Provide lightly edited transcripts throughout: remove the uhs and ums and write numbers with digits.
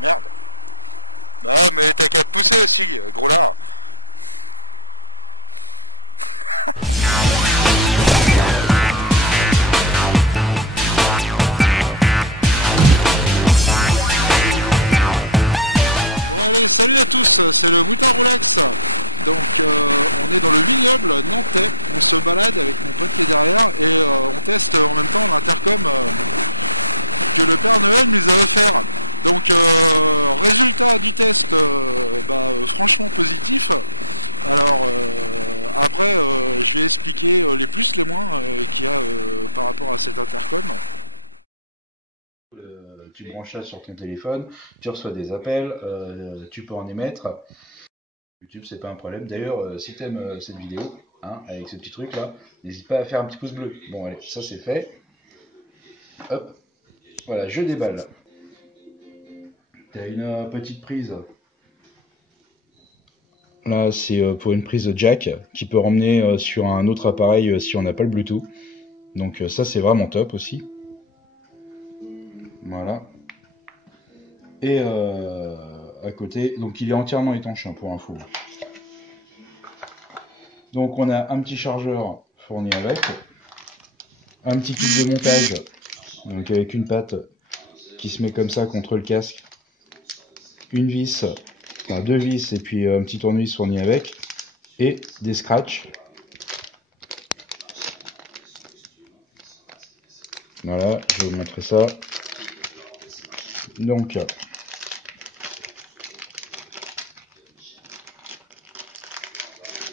Merde. Bah mais t'as qu'à pousser aussi, gros lard. Bon allez, salut à tous, c'est le Mouton Rolex. Donc on est dans le vignoble nantais, on se balade avec mon pote qui est derrière et on teste en même temps l'intercom que le Père Noël nous a offert. Donc résultat du test franchement positif. Alors après je vais expliquer les plus les moins qu'il y a par rapport à cette intercom. Tu branches ça sur ton téléphone, tu reçois des appels, tu peux en émettre. YouTube, c'est pas un problème. D'ailleurs, si tu aimes cette vidéo, hein, avec ce petit truc là, n'hésite pas à faire un petit pouce bleu. Bon, allez, ça c'est fait. Hop, voilà, je déballe. Tu as une petite prise. Là, c'est pour une prise jack qui peut ramener sur un autre appareil si on n'a pas le Bluetooth. Donc, ça c'est vraiment top aussi. Voilà. Et à côté, donc il est entièrement étanche hein, pour info. Donc on a un petit chargeur fourni avec, un petit kit de montage, donc avec une patte qui se met comme ça contre le casque, une vis, enfin deux vis et puis un petit tournevis fourni avec, et des scratchs. Voilà, je vais vous montrer ça. Donc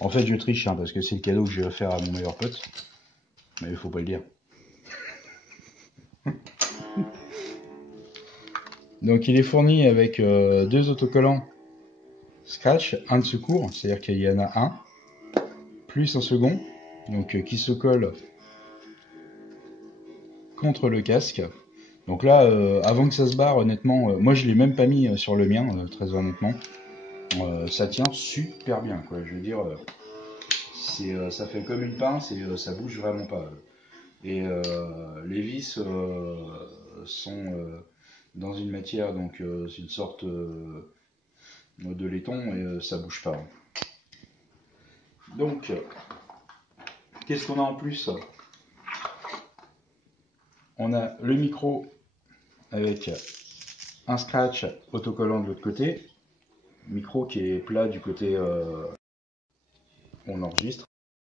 en fait je triche hein, parce que c'est le cadeau que je vais faire à mon meilleur pote, mais il faut pas le dire. Donc il est fourni avec deux autocollants scratch, un de secours, c'est-à-dire qu'il y en a un, plus un second, donc qui se colle contre le casque. Donc là, avant que ça se barre, honnêtement, moi je l'ai même pas mis sur le mien, très honnêtement. Ça tient super bien, quoi. Je veux dire, ça fait comme une pince et ça bouge vraiment pas. Et les vis sont dans une matière, donc c'est une sorte de laiton et ça bouge pas. Donc, qu'est-ce qu'on a en plus? On a le micro avec un scratch autocollant de l'autre côté, micro qui est plat du côté où on enregistre.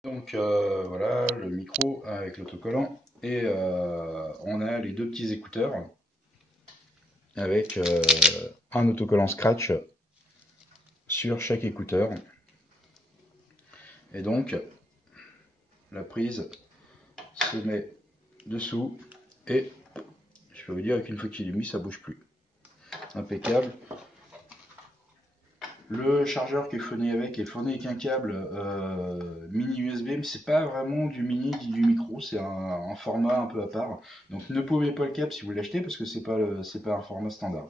Donc voilà le micro avec l'autocollant et on a les deux petits écouteurs avec un autocollant scratch sur chaque écouteur. Et donc la prise se met dessous et je peux vous dire qu'une fois qu'il est mis ça bouge plus. Impeccable. Le chargeur qui est fourni avec est fourni avec un câble mini USB, mais c'est pas vraiment du mini ni du micro, c'est un format un peu à part. Donc ne paumez pas le câble si vous l'achetez parce que c'est pas un format standard.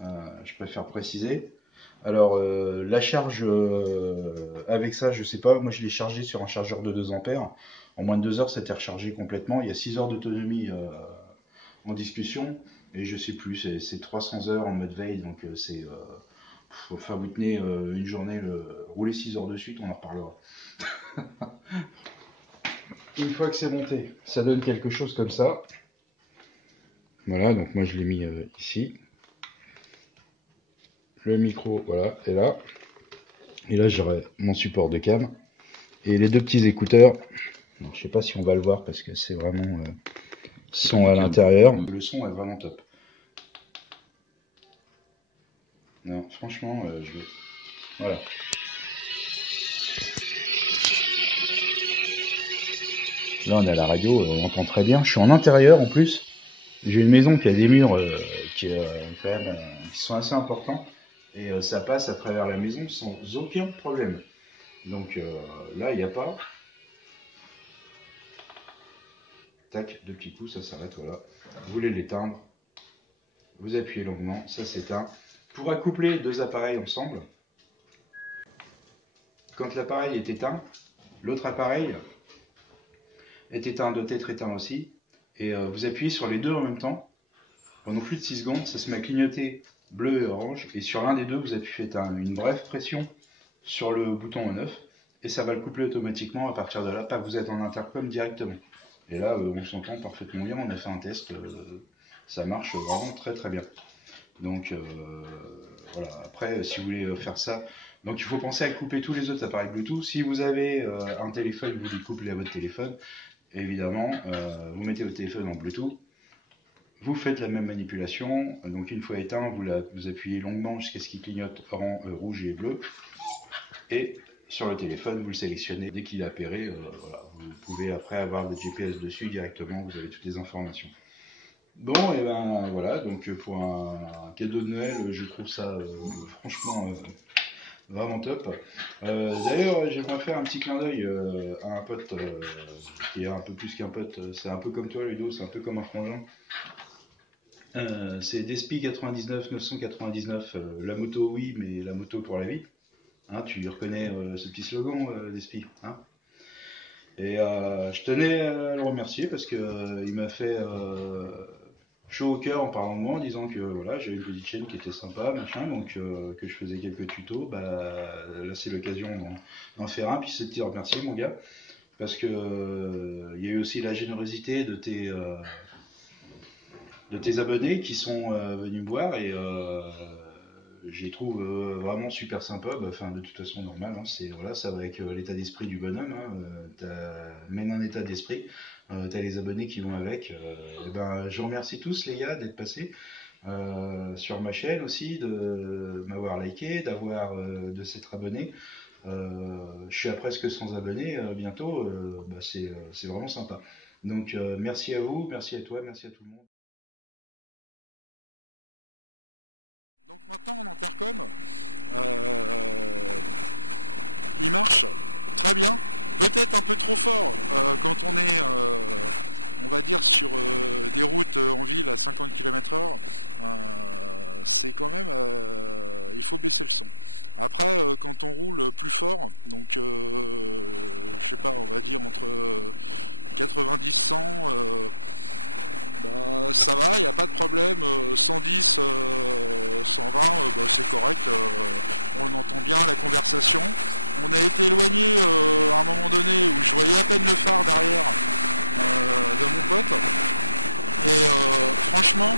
Je préfère préciser. Alors la charge avec ça, je sais pas, moi je l'ai chargé sur un chargeur de 2 ampères. En moins de 2 heures, c'était rechargé complètement. Il y a 6 heures d'autonomie en discussion et je sais plus, c'est 300 heures en mode veille, donc c'est enfin, vous tenez une journée, rouler 6 heures de suite, on en reparlera. Une fois que c'est monté, ça donne quelque chose comme ça. Voilà, donc moi je l'ai mis ici. Le micro, voilà, est là. Et là j'aurai mon support de cam. Et les deux petits écouteurs. Donc, je sais pas si on va le voir parce que c'est vraiment son à l'intérieur. Le son est vraiment top. Non, franchement, voilà. Là, on est à la radio, on entend très bien. Je suis en intérieur en plus. J'ai une maison qui a des murs qui sont assez importants. Et ça passe à travers la maison sans aucun problème. Donc là, il n'y a pas. Tac, 2 petits pouces, ça s'arrête, voilà. Vous voulez l'éteindre, vous appuyez longuement, ça s'éteint. Pour accoupler 2 appareils ensemble, quand l'appareil est éteint, l'autre appareil est éteint, doit être éteint aussi. Et vous appuyez sur les deux en même temps Pendant plus de 6 secondes, ça se met à clignoter bleu et orange, et sur l'un des deux, vous faites une brève pression sur le bouton on-off, et ça va le coupler automatiquement à partir de là, pas que vous êtes en intercom directement. Et là, on s'entend parfaitement bien, on a fait un test, ça marche vraiment très très bien. Donc voilà, après si vous voulez faire ça, donc il faut penser à couper tous les autres appareils Bluetooth. Si vous avez un téléphone, vous voulez coupler à votre téléphone, évidemment, vous mettez votre téléphone en Bluetooth, vous faites la même manipulation, donc une fois éteint, vous appuyez longuement jusqu'à ce qu'il clignote rouge et bleu, et sur le téléphone, vous le sélectionnez dès qu'il est appairé, voilà, vous pouvez après avoir votre GPS dessus directement, vous avez toutes les informations. Bon, et ben voilà, donc pour un cadeau de Noël, je trouve ça franchement vraiment top. D'ailleurs, j'aimerais faire un petit clin d'œil à un pote qui est un peu plus qu'un pote, c'est un peu comme toi Ludo, c'est un peu comme un frangin. C'est Despi 99 999, la moto oui, mais la moto pour la vie. Hein, tu reconnais ce petit slogan Despi, hein? Et je tenais à le remercier parce que il m'a fait chaud au cœur en parlant de moi, en disant que voilà, j'avais une petite chaîne qui était sympa, machin, donc que je faisais quelques tutos. Bah là c'est l'occasion d'en faire un, puis c'est de te remercier mon gars, parce que il y a eu aussi la générosité de tes abonnés qui sont venus me voir, et je les trouve vraiment super sympa. Bah, enfin, de toute façon normal, hein, c'est voilà, ça va avec l'état d'esprit du bonhomme, hein, mène un état d'esprit, t'as les abonnés qui vont avec, et ben je remercie tous les gars d'être passés sur ma chaîne aussi, de m'avoir liké, de s'être abonné. Je suis à presque 100 abonnés bientôt, bah, c'est vraiment sympa. Donc merci à vous, merci à toi, merci à tout le monde. Donc maintenant en intercom, il marche très bien, peut-être un peu trop fort quand on est, on va dire, sur des routes en ville à 50 km/h. C'est quand même, il faut baisser le son. Après, quand on roule plus fort, donc je sais pas, on va dire entre 90-100, bah, ça va, il n'y a pas de problème. 110, 120, bah, c'est correct, on entend bien la conversation. On a été éloigné à un moment donné où je voyais à peine le phare derrière de mon pote, et franchement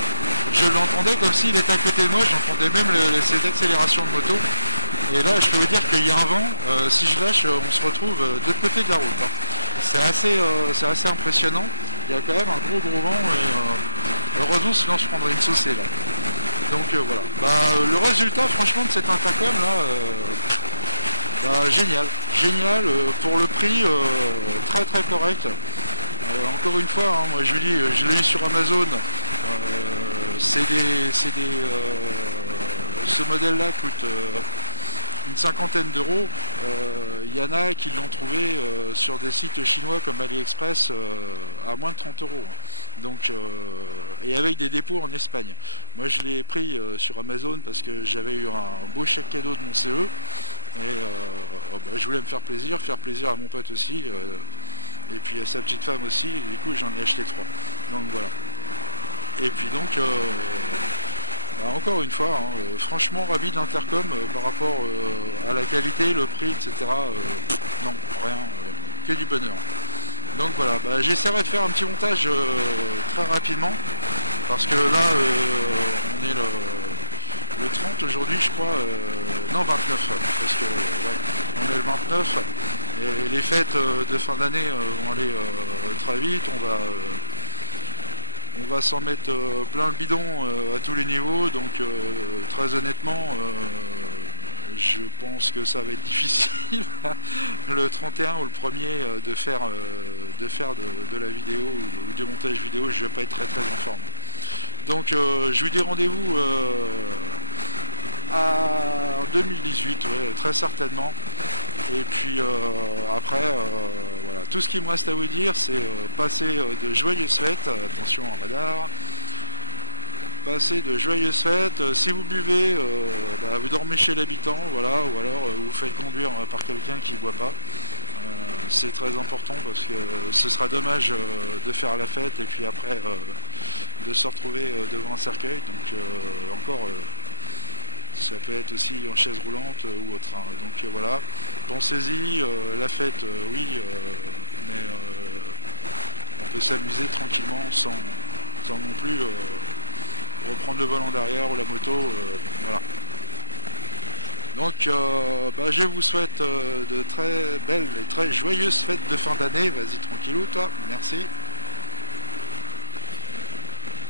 je l'entendais comme s'il était à côté de moi, j'entendais même ces accélérations de moto. Et là je peux vous dire qu'il y a un vent, si je lâche on se retrouve de l'autre côté de la route, hein. C'est assez impressionnant, il y a quand même un gros vent, et heureusement sinon je prendrais une saucée là. Donc voilà, bah, le résultat franchement de cet intercom là, bah, génial, pour le prix, très très correct. Encore une fois, hein, moi je lui dis, je l'ai eu sur Amazon, ce modèle là coûte une cinquantaine d'euros. Il y en a qui l'ont trouvé sur des sites chinois comme AliExpress à moins de 30 euros. Donc, et avec des dépôts en Espagne. Moi je l'ai pris sur Amazon parce que j'avais eu un beau chèque cadeau de mon CE, et bah, je voulais me faire plaisir à mon pote aussi, et puis à sa petite femme aussi, et du coup j'en ai acheté 3. Donc voilà. Et puis donc bah, encore une fois, hein, franchement ravi de l'intercom par rapport à la qualité, le prix, etc. Non, rien, que du bonheur. Donc voilà, bah, j'essaierai de faire un petit montage très rapidement, parce que là on est le 30 aujourd'hui je crois, non 29, parce que ouais, on est le 29, et les fêtes de fin d'année vont aller très vite, on va s'en mettre plein le bidon à tous les niveaux, donc très honnêtement je pense que ça va être difficile le 31 ou le 1er de faire de la vidéo ou du montage vidéo. Je vais pas être très en forme. Donc je vous dis rendez-vous en 2018, ouais, très certainement. Et puis après, voilà, tout ce qui me reste à vous dire, c'est passer de joyeuses fêtes, attention en radar, passer de joyeuses fêtes. Si vous buvez, bah, vous dormez chez l'habitant, voilà, ou alors vous faites conduire par quelqu'un qui ne boit pas. c'est très important parce que ce sera dommage de faire la fête et puis après de se retrouver devant un cercueil. Donc encore, ça peut être aussi en chaise roulante ou autre. Hein. Donc voilà, pensez-y, la fête, oui, mais on peut s'amuser tranquillement sans non plus reprendre le volant derrière ou la moto. Voilà. Donc je vous souhaite de très belles et très joyeuses fêtes de fin d'année. Vas-y tranquillou toi, merci.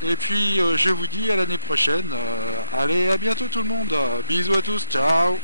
Et puis je vous dis à l'année prochaine. Allez, à bientôt tout le monde. Bisous à tous, ciao.